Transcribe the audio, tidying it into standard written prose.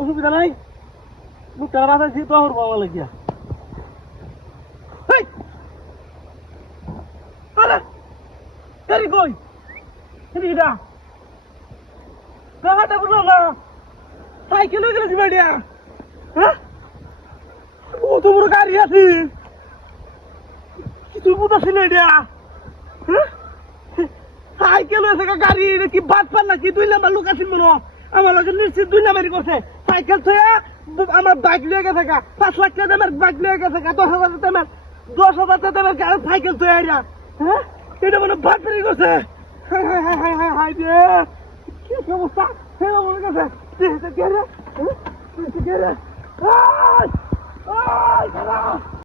অসুবিধা নাই লোকটা বাঁচাইছি তো আর বাবা লাগিয়া কই এদিকে গাড়িটা বুঝলো না সাইকেল হয়ে গেছে বাড়িয়া হ্যাঁ কত বড় গাড়ি আছে কিছু বুঝাছি না এটা হ্যাঁ সাইকেল হয়েছে গাড়ি কি বাদ পান নাকি 2 নাম্বার লোক আছেন মনে আমার লগে নিশ্চিত 2 নাম্বারই করছে সাইকেল ছয়া আমার বাইক লিয়ে গেছে 5 লাখ টাকা দামের বাইক লিয়ে গেছে 10,000 দামের 10,000 দামের গাড়ি সাইকেল ছয়া হ্যাঁ এটা মনে বাদ পেরে গেছে হাই রে কি সমস্যা হেলা মনে গেছে কে রে কে রে আয় আয়